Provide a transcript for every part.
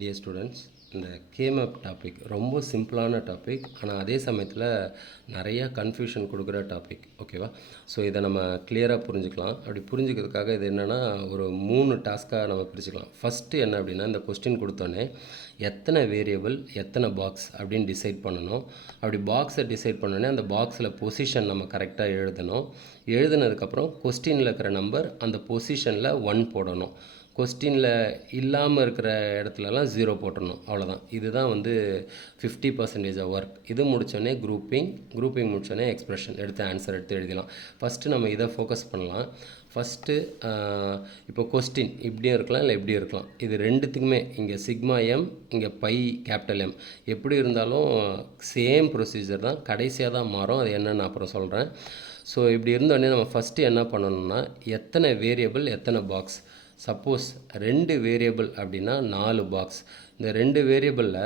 Dear students, இந்த கேமப் topic ரொம்ப சிம்பிளான டாபிக், ஆனால் அதே சமயத்தில் நிறையா கன்ஃபியூஷன் கொடுக்குற டாபிக். ஓகேவா? ஸோ இதை நம்ம கிளியராக புரிஞ்சுக்கலாம். அப்படி புரிஞ்சுக்கிறதுக்காக இது என்னென்னா ஒரு 3 டாஸ்க்காக நம்ம பிரிச்சுக்கலாம். ஃபஸ்ட்டு என்ன அப்படின்னா, இந்த கொஸ்டின் கொடுத்தோன்னே எத்தனை வேரியபிள் எத்தனை பாக்ஸ் அப்படின்னு டிசைட் பண்ணணும். அப்படி பாக்ஸை டிசைட் பண்ணோன்னே அந்த பாக்ஸில் பொசிஷன் நம்ம கரெக்டாக எழுதணும். எழுதுனதுக்கப்புறம் கொஸ்டினில் இருக்கிற நம்பர் அந்த பொசிஷனில் 1 போடணும். கொஸ்டினில் இல்லாமல் இருக்கிற இடத்துலலாம் 0 போட்டுடணும். அவ்வளோதான். இதுதான் 50% ஆஃப் ஒர்க். இது முடித்தோடனே குரூப்பிங் முடித்தோடனே எக்ஸ்ப்ரெஷன் எடுத்து ஆன்சர் எடுத்து எழுதலாம். ஃபஸ்ட்டு நம்ம இதை ஃபோக்கஸ் பண்ணலாம். ஃபஸ்ட்டு இப்போ கொஸ்டின் இப்படியும் இருக்கலாம், இல்லை இப்படியும் இருக்கலாம். இது ரெண்டுத்துக்குமே இங்கே சிக்மா எம், இங்கே பை கேபிட்டல் எம் எப்படி இருந்தாலும் சேம் ப்ரொசீஜர் தான். கடைசியாக தான் மாறும். அது என்னென்னு அப்புறம் சொல்கிறேன். ஸோ இப்படி இருந்தோடனே நம்ம ஃபஸ்ட்டு என்ன பண்ணணும்னா, எத்தனை வேரியபிள் எத்தனை பாக்ஸ். சப்போஸ் 2 வேரியபிள் அப்படின்னா 4 பாக்ஸ். இந்த 2 வேரியபிளில்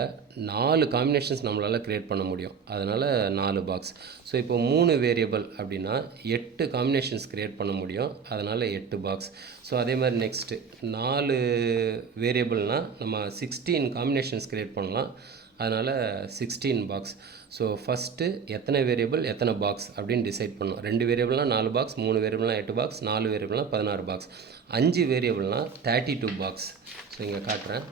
4 காம்பினேஷன்ஸ் நம்மளால் க்ரியேட் பண்ண முடியும். அதனால் 4 பாக்ஸ். ஸோ இப்போ 3 வேரியபிள் அப்படின்னா 8 காம்பினேஷன்ஸ் க்ரியேட் பண்ண முடியும். அதனால் 8 பாக்ஸ். ஸோ அதே மாதிரி நெக்ஸ்ட்டு 4 வேரியபிள்னால் நம்ம 16 காம்பினேஷன்ஸ் க்ரியேட் பண்ணலாம். அதனால் 16 பாக்ஸ். ஸோ ஃபஸ்ட்டு எத்தனை வேரியபிள் எத்தனை பாக்ஸ் அப்படின்னு டிசைட் பண்ணணும். 2 வேரியபிள்னால் 4 box, 3 வேரியபிள்னால் 8 box, 4 வேரியபிள்னால் 16 box, 5 வேரியபிள்னால் 32 box. So இங்கே காட்டுறேன்.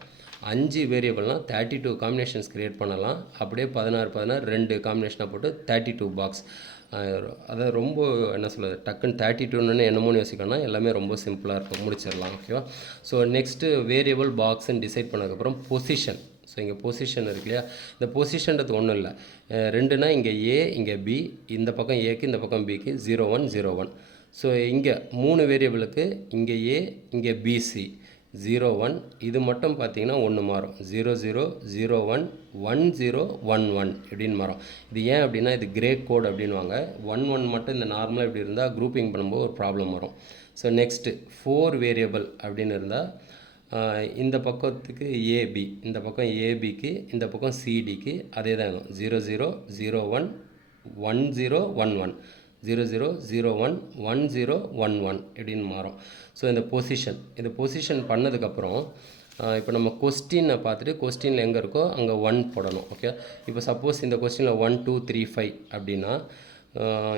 5 வேரியபிள்னால் 32 காம்பினேஷன்ஸ் க்ரியேட் பண்ணலாம். அப்படியே 16 2 காம்பினேஷனாக போட்டு 32 பாக்ஸ். அதை ரொம்ப என்ன சொல்கிறது, டக்குன்னு 32ன்னு என்னமோன்னு யோசிக்கணும்னா எல்லாமே ரொம்ப சிம்பிளாக இருக்கும், முடிச்சிடலாம். ஓகேவா? ஸோ நெக்ஸ்ட்டு வேரியபிள் பாக்ஸ்ன்னு டிசைட் பண்ணதுக்கப்புறம் பொசிஷன். ஸோ இங்கே பொசிஷன் இருக்கு இல்லையா? இந்த பொசிஷன்றது ஒன்றும் இல்லை, 2னா இங்கே ஏ இங்கே பி, இந்த பக்கம் ஏக்கு இந்த பக்கம் பிக்கு 0 1 0 1. ஸோ இங்கே 3 வேரியபிளுக்கு இங்கே ஏ இங்கே பிசி 0 1. இது மட்டும் பார்த்தீங்கன்னா 1 மாறும். 0 0 0 1 1 0 1 1 இப்படின்னு மாறும். இது ஏன் அப்படின்னா இது கிரே கோட் அப்படின்வாங்க. 1 1 மட்டும் இந்த நார்மலாக இப்படி இருந்தால் குரூப்பிங் பண்ணும்போது ஒரு ப்ராப்ளம் வரும். ஸோ நெக்ஸ்ட்டு 4 வேரியபிள் அப்படின்னு இருந்தால் இந்த பக்கத்துக்கு ஏபி, இந்த பக்கம் ஏபிக்கு இந்த பக்கம் சிடிக்கு அதே தான் இருக்கும். 0 0 0 1 1 0 1 1 0 0 0 1 1 0 1 1 இப்படின்னு மாறும். ஸோ இந்த பொசிஷன் பண்ணதுக்கப்புறம் இப்போ நம்ம கொஸ்டினை பார்த்துட்டு கொஸ்டினில் எங்கே இருக்கோ அங்கே 1 போடணும். ஓகே? இப்போ சப்போஸ் இந்த கொஸ்டினில் 1 2 3 5 அப்படின்னா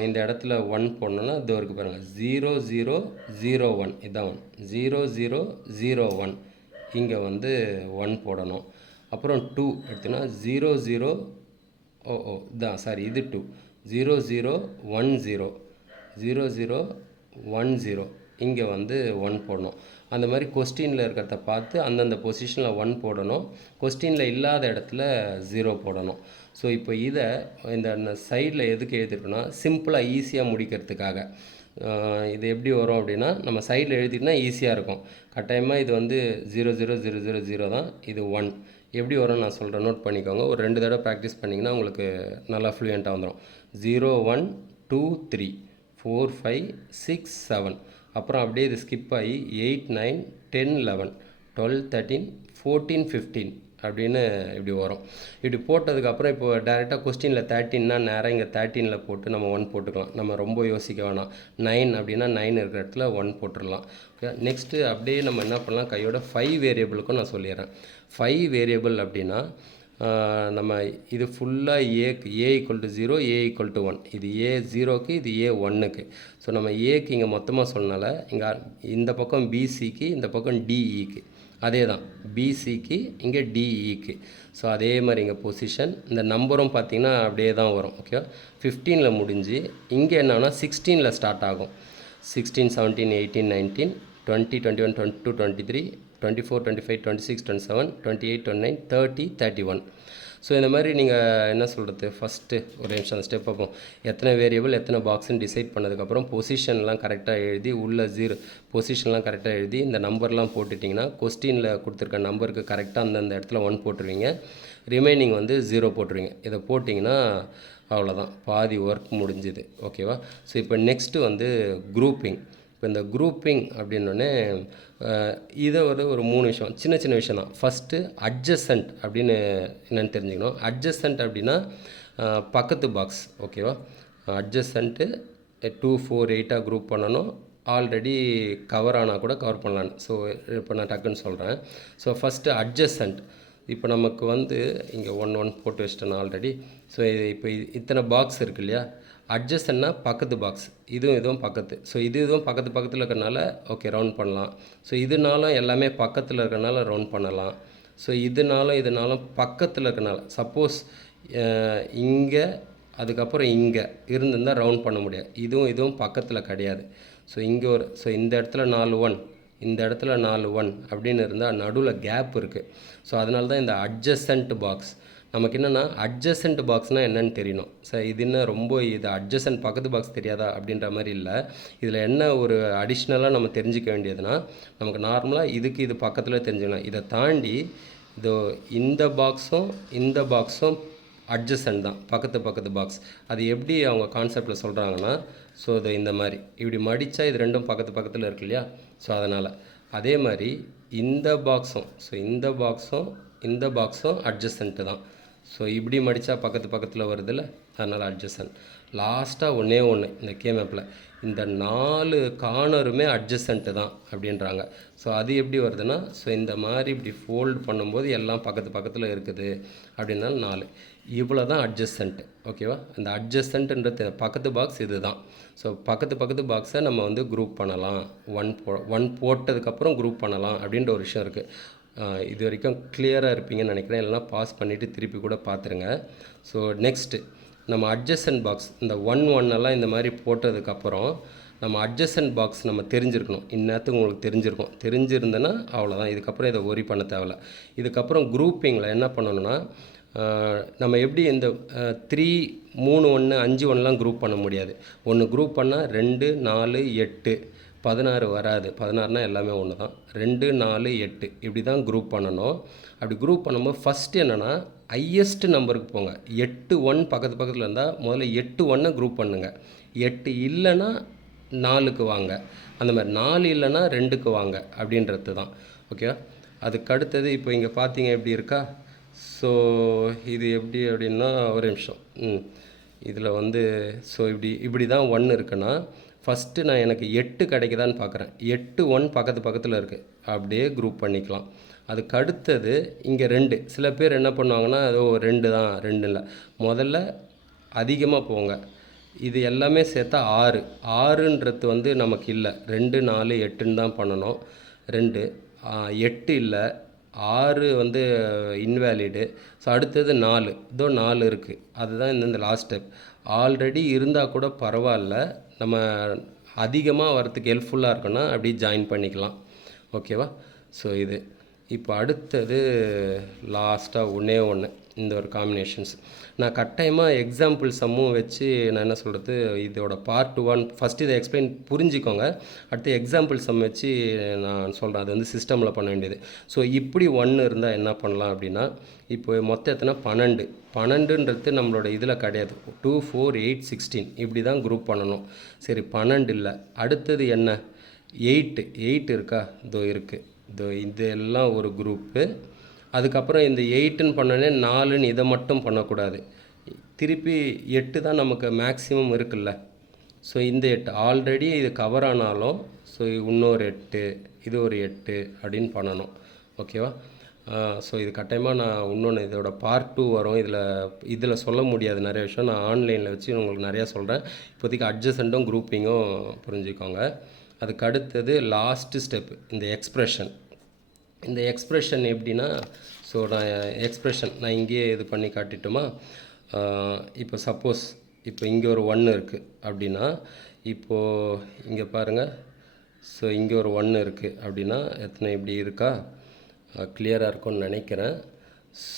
இந்த இடத்துல 1 போடணுன்னா இது வரைக்கும் பாருங்கள். 0 0 0 1 இதான் 1. 0 0 0 1 இங்கே 1 போடணும். அப்புறம் 2 எடுத்தோன்னா 0 0 இதான் சாரி இது 2 0 0 1 0 0 0 1 0 இங்கே 1 போடணும். அந்த மாதிரி கொஸ்டினில் இருக்கிறத பார்த்து அந்தந்த பொசிஷனில் 1 போடணும். கொஸ்டினில் இல்லாத இடத்துல 0 போடணும். ஸோ இப்போ இதை இந்த சைடில் எதுக்கு எழுதிருக்கோன்னா சிம்பிளாக ஈஸியாக முடிக்கிறதுக்காக. இது எப்படி வரும் அப்படின்னா, நம்ம சைடில் எழுதிட்டுனா ஈஸியாக இருக்கும். கட்டாயமாக இது 0 0 0 0 0 தான். இது 1 எப்படி வரும்னு நான் சொல்கிறேன், நோட் பண்ணிக்கோங்க. ஒரு 2 தடவை ப்ராக்டிஸ் பண்ணிங்கன்னா உங்களுக்கு நல்லா ஃப்ளூயண்ட்டாக வந்துடும். 0 1 2 3 4 5 6 7 அப்புறம் அப்படியே இது ஸ்கிப் ஆகி 8 9 10 11 12 13 14 15 அப்படின்னு இப்படி வரும். இப்படி போட்டதுக்கப்புறம் இப்போ டேரெக்டாக கொஸ்டினில் 13னா நேராக இங்கே 13ல் போட்டு நம்ம 1 போட்டுக்கலாம். நம்ம ரொம்ப யோசிக்க வேணாம். 9 அப்படின்னா 9 இருக்கிற இடத்துல 1 போட்டுடலாம். ஓகே? நெக்ஸ்ட்டு அப்படியே நம்ம என்ன பண்ணலாம், கையோட 5 வேரியபிளுக்கும் நான் சொல்லிடுறேன். 5 வேரியபிள் அப்படின்னா நம்ம இது ஃபுல்லாக A equal to 0 A equal to 1. இது ஏ 0க்கு இது ஏ 1க்கு. ஸோ நம்ம ஏக்கு இங்கே மொத்தமாக சொன்னனால இங்கே இந்த பக்கம் பிசிக்கு இந்த பக்கம் டிஇக்கு அதே தான். பிசிக்கு இங்கே டிஇக்கு. ஸோ அதே மாதிரி இங்கே பொசிஷன் இந்த நம்பரும் பார்த்திங்கன்னா அப்படியே தான் வரும். ஓகே? 15ல் முடிஞ்சு இங்கே என்னன்னா 16ல் ஸ்டார்ட் ஆகும். 16 17 18 19 20 21 22 23 24 25 26 27 28 29 30 31. ஸோ இந்த மாதிரி நீங்கள் என்ன சொல்கிறது, ஃபஸ்ட்டு ஒரு நிமிஷம் அந்த ஸ்டெப் பார்ப்போம். எத்தனை வேரியபிள் எத்தனை பாக்ஸ்ன்னு டிசைட் பண்ணதுக்கப்புறம் பொசிஷன்லாம் கரெக்டாக எழுதி உள்ள 0 பொசிஷன்லாம் கரெக்டாக எழுதி இந்த நம்பர்லாம் போட்டுட்டிங்கன்னா கொஸ்டினில் கொடுத்துருக்க நம்பருக்கு கரெக்டாக அந்தந்த இடத்துல 1 போட்டுருவீங்க. ரிமைனிங் 0 போட்டுருவீங்க. இதை போட்டிங்கன்னா அவ்வளோதான், பாதி ஒர்க் முடிஞ்சுது. ஓகேவா? ஸோ இப்போ நெக்ஸ்ட்டு குரூப்பிங். இப்போ இந்த குரூப்பிங் அப்படின்னோடனே இதை ஒரு 3 விஷயம், சின்ன சின்ன விஷயம் தான். ஃபஸ்ட்டு அட்ஜசன்ட் அப்படின்னு என்னென்னு தெரிஞ்சுக்கணும். அட்ஜசன்ட் அப்படின்னா பக்கத்து பாக்ஸ். ஓகேவா? அட்ஜசன்ட்டு 2 4 8 குரூப் பண்ணணும். ஆல்ரெடி கவர் ஆனால் கூட கவர் பண்ணலான்னு. ஸோ இப்போ நான் டக்குன்னு சொல்கிறேன். So first adjacent. இப்போ நமக்கு வந்து இங்கே 1 1 போட்டு வச்சிட்டேன் ஆல்ரெடி. ஸோ இப்போ இத்தனை பாக்ஸ் இருக்கு இல்லையா, அட்ஜஸ்ட்னா பக்கத்து பாக்ஸ், இதுவும் பக்கத்து. ஸோ இதுவும் பக்கத்தில் இருக்கிறனால ஓகே ரவுண்ட் பண்ணலாம். ஸோ இதுனாலும் எல்லாமே பக்கத்தில் இருக்கிறனால ரவுண்ட் பண்ணலாம். ஸோ இதனாலும் பக்கத்தில் இருக்கிறனால சப்போஸ் இங்கே அதுக்கப்புறம் இங்கே இருந்திருந்தால் ரவுண்ட் பண்ண முடியாது. இதுவும் பக்கத்தில் கிடையாது. ஸோ இங்கே ஸோ இந்த இடத்துல 4 1, இந்த இடத்துல 4 1 அப்படின்னு இருந்தால் நடுவில் கேப் இருக்குது. ஸோ அதனால தான் இந்த அட்ஜசன்ட் பாக்ஸ். நமக்கு என்னென்னா அட்ஜசன்ட் பாக்ஸ்னால் என்னென்னு தெரியணும். சார் இது என்ன ரொம்ப இது அட்ஜசன்ட் பக்கத்து பாக்ஸ் தெரியாதா அப்படின்ற மாதிரி இல்லை. இதில் என்ன ஒரு அடிஷ்னலாக நம்ம தெரிஞ்சிக்க வேண்டியதுன்னா, நமக்கு நார்மலாக இது பக்கத்தில் தெரிஞ்சுக்கலாம். இதை தாண்டி இந்த பாக்ஸும் அட்ஜசன்ட் தான், பக்கத்து பாக்ஸ். அது எப்படி அவங்க கான்செப்டில் சொல்கிறாங்கன்னா, ஸோ இந்த மாதிரி இப்படி மடித்தா இது ரெண்டும் பக்கத்தில் இருக்கு இல்லையா. ஸோ அதனால் அதே மாதிரி இந்த பாக்ஸும் அட்ஜசன்ட்டு தான். ஸோ இப்படி மடித்தா பக்கத்தில் வருதில்ல, அதனால் அட்ஜசன்ட். லாஸ்ட்டாக ஒன்று இந்த கேமப்பில் இந்த 4 கார்னருமே அட்ஜசன்ட்டு தான் அப்படின்றாங்க. ஸோ அது எப்படி வருதுன்னா, ஸோ இந்த மாதிரி இப்படி ஃபோல்டு பண்ணும்போது எல்லாம் பக்கத்தில் இருக்குது அப்படின்னால 4. இவ்வளோ தான் அட்ஜசன்ட்டு. ஓகேவா. இந்த அட்ஜசன்ட்டுன்றது பக்கத்து பாக்ஸ் இது தான். ஸோ பக்கத்து பாக்ஸை நம்ம வந்து குரூப் பண்ணலாம். 1 போட்டதுக்கப்புறம் குரூப் பண்ணலாம் அப்படின்ற ஒரு விஷயம் இருக்குது. இது வரைக்கும் கிளியராக இருப்பீங்கன்னு நினைக்கிறேன். இல்லைனா பாஸ் பண்ணிவிட்டு திருப்பி கூட பார்த்துருங்க. ஸோ நெக்ஸ்ட்டு நம்ம அட்ஜசன்ட் பாக்ஸ் இந்த 1 1 எல்லாம் இந்த மாதிரி போட்டதுக்கப்புறம் நம்ம அட்ஜசன்ட் பாக்ஸ் நம்ம தெரிஞ்சிருக்கணும். இந்நேரத்துக்கு உங்களுக்கு தெரிஞ்சிருந்தேன்னா அவ்வளோதான். இதுக்கப்புறம் இதை ஒரி பண்ண தேவையில்ல. இதுக்கப்புறம் குரூப்பிங்கில் என்ன பண்ணணுன்னா, நம்ம எப்படி இந்த 3 3 1 5 1லாம் குரூப் பண்ண முடியாது. ஒன்று குரூப் பண்ணால் 2 4 8 16 வராது. 16னால் எல்லாமே ஒன்று தான். 2 4 8 இப்படி தான் குரூப் பண்ணணும். அப்படி குரூப் பண்ணும்போது ஃபஸ்ட்டு என்னென்னா, ஹையஸ்ட் நம்பருக்கு போங்க. 8 1 பக்கத்தில் இருந்தால் முதல்ல 8 1 குரூப் பண்ணுங்கள். 8 இல்லைன்னா 4க்கு வாங்க. அந்த மாதிரி 4 இல்லைன்னா 2க்கு வாங்க அப்படின்றது தான். ஓகேவா. அதுக்கு அடுத்தது இப்போ இங்கே பார்த்தீங்க எப்படி இருக்கா. ஸோ இது எப்படி அப்படின்னா ஒரு நிமிஷம். இதில் வந்து ஸோ இப்படி தான் 1 இருக்குன்னா, ஃபஸ்ட்டு நான் எனக்கு 8 கிடைக்குதான்னு பார்க்குறேன். 8 1 பக்கத்தில் இருக்குது. அப்படியே குரூப் பண்ணிக்கலாம். அதுக்கு அடுத்தது இங்கே 2. சில பேர் என்ன பண்ணுவாங்கன்னா, 2 தான், 2 இல்லை. முதல்ல அதிகமாக போங்க. இது எல்லாமே சேர்த்தா 6. 6ன்றது வந்து நமக்கு இல்லை. 2 4 8ன்னு தான் பண்ணணும். 2 8 இல்லை. 6 வந்து இன்வேலிடு. ஸோ அடுத்தது 4. 4 இருக்குது. அதுதான் இந்த லாஸ்ட் ஸ்டெப். ஆல்ரெடி இருந்தால் கூட பரவாயில்ல, நம்ம அதிகமாக வரத்துக்கு ஹெல்ப்ஃபுல்லாக இருக்குன்னா அப்படி ஜாயின் பண்ணிக்கலாம். ஓகேவா. ஸோ இது இப்போ அடுத்தது லாஸ்ட்டாக ஒன்று இந்த ஒரு காம்பினேஷன்ஸ். நான் கட்டாயமாக எக்ஸாம்பிள் சம்மும் வச்சு நான் என்ன சொல்கிறது, இதோட பார்ட் 1 ஃபஸ்ட்டு இதை எக்ஸ்பிளைன் புரிஞ்சுக்கோங்க. அடுத்து எக்ஸாம்பிள் சம் வச்சு நான் சொல்கிறேன். அது வந்து சிஸ்டமில் பண்ண வேண்டியது. ஸோ இப்படி 1 இருந்தால் என்ன பண்ணலாம் அப்படின்னா, இப்போ மொத்தம் எத்தனை 12. 12ன்றது நம்மளோட இதில் கிடையாது. 2 4 8 16 இப்படி தான் குரூப் பண்ணணும். சரி 12 இல்லை. அடுத்தது என்ன, 8 இருக்கா. இருக்குது. இதெல்லாம் ஒரு குரூப்பு. அதுக்கப்புறம் இந்த 8ன்னு பண்ணோன்னே 4ன்னு இதை மட்டும் பண்ணக்கூடாது. திருப்பி 8 தான் நமக்கு மேக்ஸிமம் இருக்குல்ல. ஸோ இந்த 8 ஆல்ரெடி இது கவர் ஆனாலும் ஸோ இன்னொரு 8, இது ஒரு 8 அப்படின்னு பண்ணணும். ஓகேவா. ஸோ இது கட்டாயமாக நான் இன்னொன்று இதோட பார்ட் 2 வரும். இதில் சொல்ல முடியாது நிறைய விஷயம். நான் ஆன்லைனில் வச்சு உங்களுக்கு நிறையா சொல்கிறேன். இப்போதைக்கு அட்ஜசன்ட்டும் குரூப்பிங்கும் புரிஞ்சுக்கோங்க. அதுக்கு அடுத்தது லாஸ்ட்டு ஸ்டெப்பு இந்த எக்ஸ்ப்ரெஷன். இந்த எக்ஸ்ப்ரெஷன் எப்படின்னா, ஸோ நான் இங்கேயே இது பண்ணி காட்டிட்டோமா. இப்போ சப்போஸ் இப்போ இங்கே ஒரு 1 இருக்குது அப்படின்னா, இப்போது இங்கே பாருங்கள். ஸோ இங்கே ஒரு 1 இருக்குது அப்படின்னா எத்தனை இப்படி இருக்கா. கிளியராக இருக்கும்னு நினைக்கிறேன்.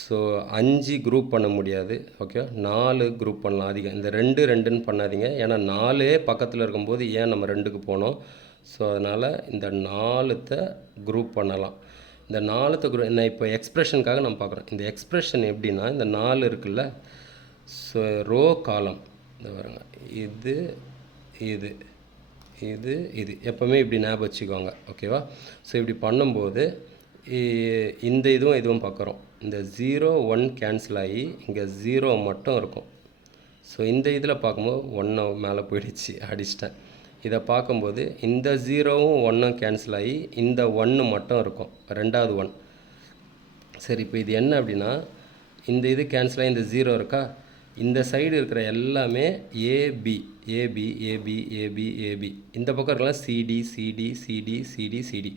ஸோ 5 குரூப் பண்ண முடியாது. ஓகே 4 குரூப் பண்ணலாம் அதிகம். இந்த 2 2ன்னு பண்ணாதீங்க. ஏன்னா 4 பக்கத்தில் இருக்கும்போது ஏன் நம்ம 2க்கு போனோம். ஸோ அதனால் இந்த 4த்தை குரூப் பண்ணலாம். இந்த 4த்தை குரூப் நான் இப்போ எக்ஸ்ப்ரெஷனுக்காக நம்ம பார்க்குறோம். இந்த எக்ஸ்ப்ரெஷன் எப்படின்னா, இந்த 4 இருக்குல்ல. ஸோ ரோ காலம் இந்த பாருங்க, இது இது இது இது எப்போவுமே இப்படி ஞாபகம் வச்சுக்கோங்க. ஓகேவா. ஸோ இப்படி பண்ணும்போது இந்த இதுவும் பார்க்குறோம். இந்த 0 1 கேன்சல் ஆகி இங்கே 0 மட்டும் இருக்கும். ஸோ இந்த இதில் பார்க்கும்போது 1 மேலே போயிடுச்சு, அடிச்சிட்டேன். இதை பார்க்கும்போது இந்த 0வும் 1ம் கேன்சல் ஆகி இந்த 1 மட்டும் இருக்கும், ரெண்டாவது 1. சரி, இப்போ இது என்ன அப்படின்னா, இந்த இது கேன்சல் ஆகி இந்த 0 இருக்கா, இந்த சைடு இருக்கிற எல்லாமே AB AB AB AB AB, இந்த பக்கம் இருக்கலாம் CD CD CD CD CD,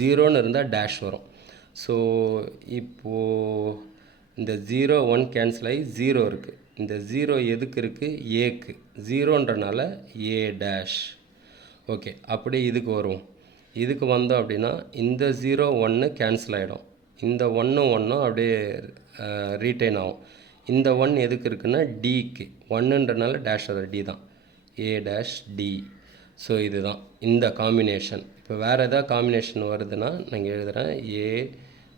0ன்னு இருந்தால் டேஷ் வரும். ஸோ இப்போது இந்த 0 1 கேன்சல் ஆகி 0 இருக்குது. இந்த 0 எதுக்கு இருக்குது, ஏக்கு. 0ன்றனால ஏ டேஷ். ஓகே, அப்படியே இதுக்கு வரும். இதுக்கு வந்தோம் அப்படின்னா இந்த 0 1 கேன்சல் ஆகிடும். இந்த 1 1 அப்படியே ரீட்டைன் ஆகும். இந்த 1 எதுக்கு இருக்குன்னா டிக்கு. 1ன்றனால டேஷ் வர டி தான், ஏ டேஷ் டி. ஸோ இதுதான் இந்த காம்பினேஷன். இப்போ வேறு எதாவது காம்பினேஷன் வருதுன்னா நான் எழுதுகிறேன் ஏ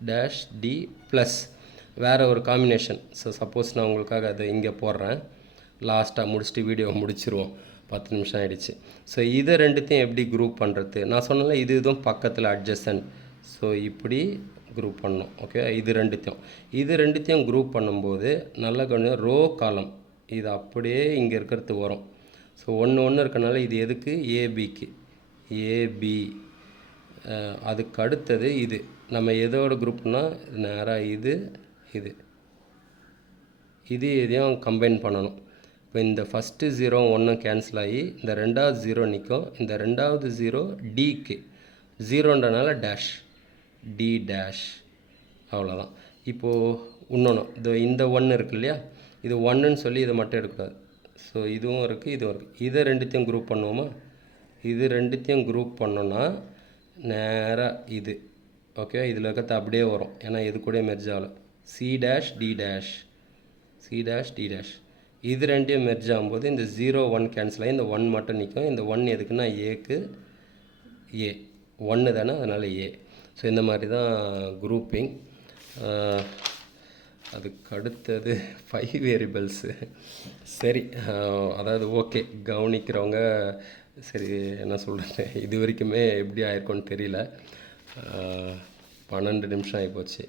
டேஷ் டி ப்ளஸ் வேறு ஒரு காம்பினேஷன். ஸோ சப்போஸ் நான் உங்களுக்காக அதை இங்கே போடுறேன், லாஸ்ட்டாக முடிச்சுட்டு வீடியோ முடிச்சிருவோம், 10 நிமிஷம் ஆகிடுச்சு. ஸோ இதை ரெண்டுத்தையும் எப்படி குரூப் பண்ணுறது, நான் சொன்னல இது இதுவும் பக்கத்தில் அட்ஜசன்ட். ஸோ இப்படி குரூப் பண்ணணும். ஓகே, இது ரெண்டுத்தையும் குரூப் பண்ணும்போது நல்லா கொஞ்சம் ரோ காலம் இது அப்படியே இங்கே இருக்கிறது வரும். ஸோ ஒன்று இருக்கனால இது எதுக்கு, ஏபிக்கு. ஏபி அதுக்கு அடுத்தது இது நம்ம எதோட குரூப்னால் நேராக இது இதையும் கம்பைன் பண்ணணும். இப்போ இந்த ஃபஸ்ட்டு 0 1 கேன்சல் ஆகி இந்த ரெண்டாவது 0 நிற்கும். இந்த ரெண்டாவது 0 டிக்கு, 0ன்றனால டேஷ் டி டேஷ். அவ்வளோதான். இப்போது இன்னொன்று இந்த 1 இருக்கு இல்லையா, இது 1ன்னு சொல்லி இதை மட்டும் எடுக்கக்கூடாது. ஸோ இதுவும் இருக்குது இதுவும் இருக்குது. இதை ரெண்டுத்தையும் குரூப் பண்ணுவோமா, இது ரெண்டுத்தையும் குரூப் பண்ணோன்னா நேராக இது. ஓகே, இதில் இருக்கிறது அப்படியே வரும், ஏன்னா இது கூட மெர்ஜ் ஆகலை. C dash D dash, C dash D dash. இது ரெண்டையும் மெர்ஜ் ஆகும்போது இந்த 0 1 கேன்சல் ஆகி இந்த 1 மட்டும் நிற்கும். இந்த 1 எதுக்குன்னா ஏக்கு, ஏ 1 தானே, அதனால் ஏ. ஸோ இந்த மாதிரி தான் குரூப்பிங். அதுக்கு அடுத்தது 5 வேரியபிள்ஸு. சரி, அதாவது ஓகே, கவனிக்கிறவங்க சரி என்ன சொல்கிறது, இது வரைக்குமே எப்படி ஆயிருக்கும்னு தெரியல. 12 நிமிஷம் ஆகிப்போச்சு.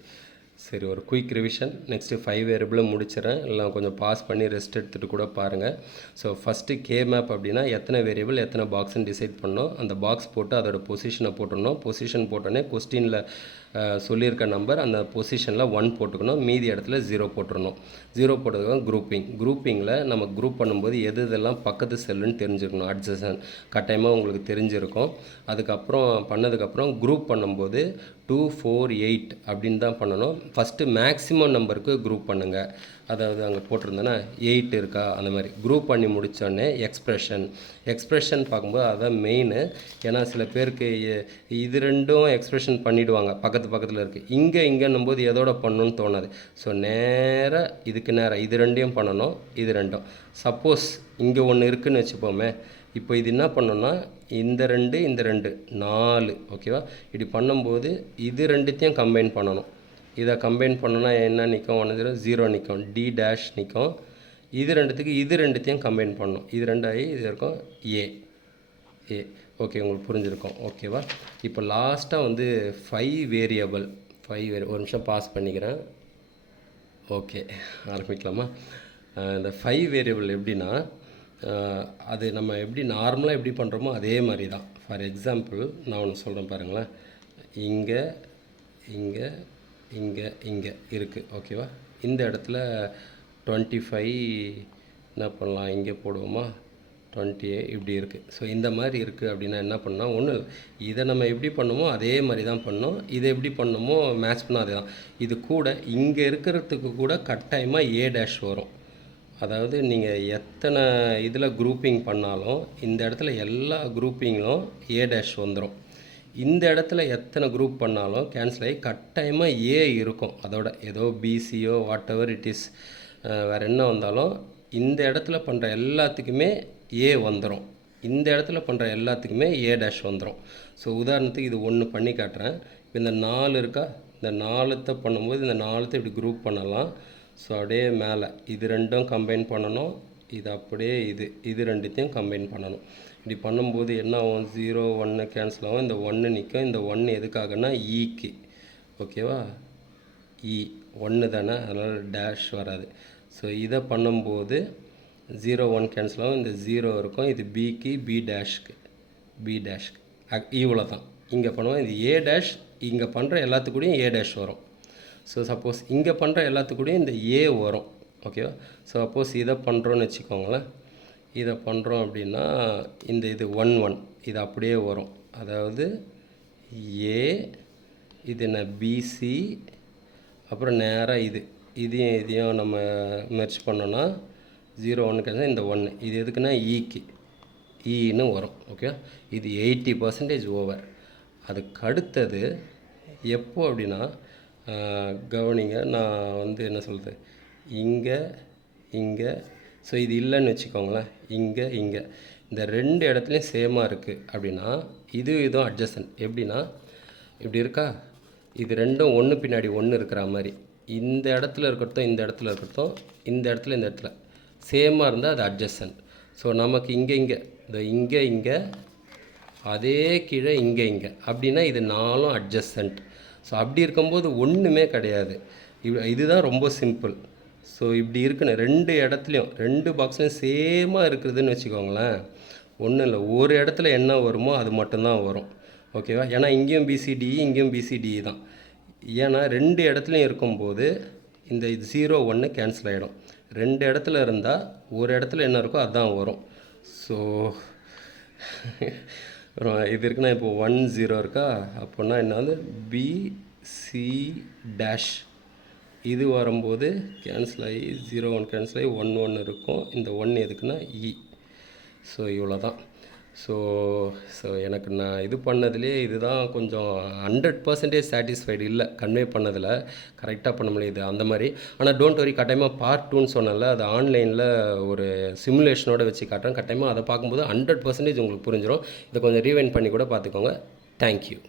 சரி, ஒரு குயிக் ரிவிஷன். நெக்ஸ்ட்டு 5 வேரியபிளும் முடிச்சிடறேன். இல்லை கொஞ்சம் பாஸ் பண்ணி ரெஸ்ட் எடுத்துகிட்டு கூட பாருங்கள். ஸோ ஃபஸ்ட்டு கே மேப் அப்படின்னா எத்தனை வேரியபிள் எத்தனை பாக்ஸ்ன்னு டிசைட் பண்ணோம். அந்த பாக்ஸ் போட்டு அதோட பொசிஷனை போட்டுடணும். பொசிஷன் போட்டோன்னே கொஸ்டினில் சொல்லியிருக்க நம்பர் அந்த பொசிஷனில் 1 போட்டுக்கணும், மீதி இடத்துல 0 போட்டுடணும். 0 போட்டதுக்கு குரூப்பிங்கில் நம்ம குரூப் பண்ணும்போது எது இதெல்லாம் பக்கத்து செல்லுன்னு தெரிஞ்சுக்கணும். அட்ஜசன் கட்டாயமாக உங்களுக்கு தெரிஞ்சிருக்கும். அதுக்கப்புறம் பண்ணதுக்கப்புறம் குரூப் பண்ணும்போது 2 4 8 அப்படின்னு தான் பண்ணணும். ஃபஸ்ட்டு மேக்ஸிமம் நம்பருக்கு குரூப் பண்ணுங்கள். அதாவது அங்கே போட்டிருந்தேன்னா 8 இருக்கா, அந்த மாதிரி குரூப் பண்ணி முடித்தோடனே எக்ஸ்ப்ரெஷன் பார்க்கும்போது அதுதான் மெயின். ஏன்னா சில பேருக்கு இது ரெண்டும் எக்ஸ்ப்ரெஷன் பண்ணிவிடுவாங்க, பக்கத்தில் இருக்குது. இங்கேன்னும் போது எதோட பண்ணணும்னு தோணாது. ஸோ நேராக இதுக்கு நேராக இது ரெண்டையும் பண்ணணும். இது ரெண்டும் சப்போஸ் இங்கே ஒன்று இருக்குதுன்னு வச்சுப்போமே, இப்போ இது என்ன பண்ணோன்னா இந்த 2 4, ஓகேவா. இப்படி பண்ணும்போது இது ரெண்டுத்தையும் கம்பைன் பண்ணணும். இதை கம்பைன் பண்ணோன்னா என்ன நிற்கும், 1 0 நிற்கும், டி டேஷ் நிற்கும். இது ரெண்டுத்தையும் கம்பைன் பண்ணணும். இது 2 ஆகி இது இருக்கும் ஏ. ஓகே, உங்களுக்கு புரிஞ்சிருக்கும். ஓகேவா. இப்போ லாஸ்ட்டாக வந்து 5 வேரியபிள். ஒரு நிமிஷம் பாஸ் பண்ணிக்கிறேன். ஓகே, ஆரம்பிக்கலாமா. இந்த 5 வேரியபிள் எப்படின்னா, அது நம்ம எப்படி நார்மலாக எப்படி பண்ணுறோமோ அதே மாதிரி தான். ஃபார் எக்ஸாம்பிள் நான் ஒன்று சொல்கிறேன் பாருங்களேன். இங்கே இருக்குது, ஓகேவா. இந்த இடத்துல 25 என்ன பண்ணலாம், இங்கே போடுவோமா, 28 இப்படி இருக்குது. ஸோ இந்த மாதிரி இருக்குது அப்படின்னா என்ன பண்ணால் ஒன்றும் இல்லை, இதை நம்ம எப்படி பண்ணுமோ அதே மாதிரி தான் பண்ணோம். இதை எப்படி பண்ணணுமோ மேட்ச் பண்ணோம் அதே தான். இது கூட இங்கே இருக்கிறதுக்கு கூட கட்டாயமாக ஏ டேஷ் வரும். அதாவது நீங்கள் எத்தனை இதில் குரூப்பிங் பண்ணாலும் இந்த இடத்துல எல்லா குரூப்பிங்களும் ஏ டேஷ் வந்துடும். இந்த இடத்துல எத்தனை குரூப் பண்ணாலும் கேன்சல் ஆகி கட்டாயமாக ஏ இருக்கும். அதோட ஏதோ physio what ever it is, வேறு என்ன வந்தாலும் இந்த இடத்துல பண்ணுற எல்லாத்துக்குமே ஏ வந்துடும். இந்த இடத்துல பண்ணுற எல்லாத்துக்குமே ஏ டேஷ் வந்துடும். ஸோ உதாரணத்துக்கு இது ஒன்று பண்ணி காட்டுறேன். இப்போ இந்த 4 இருக்கா, இந்த 4 பண்ணும்போது இந்த 4 இப்படி குரூப் பண்ணலாம். ஸோ அப்படியே மேலே இது ரெண்டும் கம்பைன் பண்ணணும். இது அப்படியே இது ரெண்டுத்தையும் கம்பைன் பண்ணணும். இப்படி பண்ணும்போது என்ன ஆகும், 0 1 கேன்சல் ஆகும். இந்த 1 நிற்கும். இந்த 1 எதுக்காகனா ஈக்கு, ஓகேவா. 1 தானே, அதனால் டேஷ் வராது. ஸோ இதை பண்ணும்போது 0 1 கேன்சல் ஆகும். இந்த 0 இருக்கும். இது பிக்கு, பி டேஷ்க்கு இவ்வளோ தான். இங்கே பண்ணுவோம். இது ஏ டேஷ், இங்கே பண்ணுற எல்லாத்துக்கூடையும் ஏ டேஷ் வரும். ஸோ சப்போஸ் இங்கே பண்ணுற எல்லாத்துக்கூடயும் இந்த ஏ வரும். ஓகேவா? ஸோ சப்போஸ் இதை பண்ணுறோன்னு வச்சுக்கோங்களேன். இதை பண்ணுறோம் அப்படின்னா இந்த இது 1 1 இது அப்படியே வரும். அதாவது ஏ, இது என்ன பிசி, அப்புறம் நேராக இதையும் நம்ம மெர்ச் பண்ணோன்னா 0 1 கிடைச்சா இந்த 1 இது எதுக்குன்னா ஈன்னு வரும். ஓகே, இது 80% ஓவர். அதுக்கு அடுத்தது எப்போ அப்படின்னா கவனிங்க, நான் வந்து என்ன சொல்கிறது, இங்கே ஸோ இது இல்லைன்னு வச்சுக்கோங்களேன். இங்கே இந்த 2 இடத்துலையும் சேமாக இருக்குது அப்படின்னா இதுவும் அட்ஜஸ்டன். எப்படின்னா இப்படி இருக்கா, இது ரெண்டும் ஒன்று பின்னாடி ஒன்று இருக்கிற மாதிரி இந்த இடத்துல இருக்கிறதும் இந்த இடத்துல இருக்கிறதும் இந்த இடத்துல சேமாக இருந்தால் அது அட்ஜஸ்டன். ஸோ நமக்கு இங்கே அதே கீழே இங்கே அப்படின்னா இது 4 அட்ஜஸ்டன்ட். ஸோ அப்படி இருக்கும்போது ஒன்றுமே கிடையாது. இதுதான் ரொம்ப சிம்பிள். ஸோ இப்படி இருக்குன்னு 2 இடத்துலையும் 2 பாக்ஸ்லையும் சேமாக இருக்குதுன்னு வச்சுக்கோங்களேன். ஒன்றும் இல்லை, ஒரு இடத்துல என்ன வருமோ அது மட்டும்தான் வரும். ஓகேவா? ஏன்னா இங்கேயும் பிசிடிஇ இங்கேயும் பிசிடிஇ தான். ஏன்னா 2 இடத்துலையும் இருக்கும்போது இந்த 0 1 கேன்சல் ஆகிடும். 2 இடத்துல இருந்தால் ஒரு இடத்துல என்ன இருக்கோ அதுதான் வரும். ஸோ இது இருக்குன்னா இப்போ 1 0 இருக்கா, அப்போன்னா என்ன வந்து பிசி டேஷ் இது வரும்போது கேன்சல் ஆகி 0 1 கேன்சல் ஆகி 1 1 இருக்கும். இந்த 1 எதுக்குன்னா ஸோ இவ்வளோ தான். ஸோ எனக்கு நான் இது பண்ணதுலேயே இதுதான் கொஞ்சம் 100% சாட்டிஸ்ஃபைடு இல்லை. கன்வே பண்ணதில் கரெக்டாக பண்ண முடியுது அந்த மாதிரி. ஆனால் டோன்ட் வரி, கட்டாயமாக பார்ட் 2ன்னு சொன்னல, அது ஆன்லைனில் ஒரு சிமுலேஷனோடு வச்சு காட்டுறேன். கட்டாயமாக அதை பார்க்கும்போது 100% உங்களுக்கு புரிஞ்சிடும். இதை கொஞ்சம் ரீவைண்ட் பண்ணி கூட பார்த்துக்கோங்க. தேங்க்யூ.